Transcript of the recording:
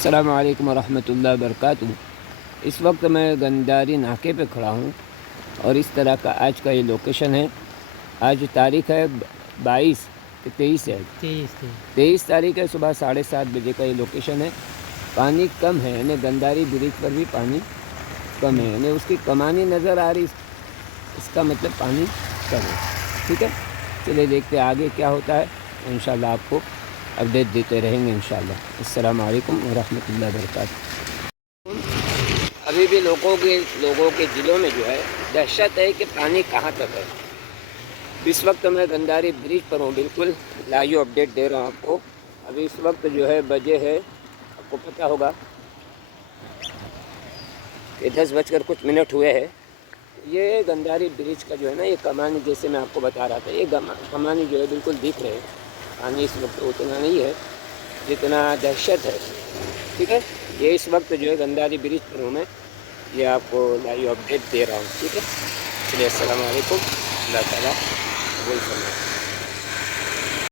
السلام علیکم ورحمۃ اللہ وبرکاتہ۔ اس وقت میں گنداری ناکے پہ کھڑا ہوں اور اس طرح کا آج کا یہ لوکیشن ہے۔ آج تاریخ ہے 23 ہے، 23 تاریخ ہے، صبح 7:30 بجے کا یہ لوکیشن ہے۔ پانی کم ہے، یعنی گنداری برج پر بھی پانی کم ہے، یعنی اس کی کمانی نظر آ رہی، اس کا مطلب پانی کم ہے۔ ٹھیک ہے، چلیے دیکھتے آگے کیا ہوتا ہے، انشاءاللہ آپ کو اپڈیٹ دیتے رہیں گے انشاءاللہ۔ السلام علیکم ورحمۃ اللہ وبرکاتہ۔ ابھی بھی لوگوں کے دلوں میں جو ہے دہشت ہے کہ پانی کہاں تک ہے۔ اس وقت میں گنداری برج پر ہوں، بالکل لائیو اپڈیٹ دے رہا ہوں آپ کو۔ ابھی اس وقت جو ہے بجے ہے، آپ کو پتہ ہوگا کہ 10:00 ہوئے ہیں۔ یہ گنداری برج کا جو ہے نا، یہ کمانی جیسے میں آپ کو بتا رہا تھا، یہ کمانی جو ہے بالکل دکھ رہے ہیں۔ پانی اس وقت اتنا نہیں ہے جتنا دہشت ہے۔ ٹھیک ہے، یہ اس وقت جو ہے گنداری برج پر ہوں میں، یہ آپ کو لائیو اپڈیٹ دے رہا ہوں۔ ٹھیک ہے، چلیے السلام علیکم، اللہ تعالیٰ قبول فرمائے۔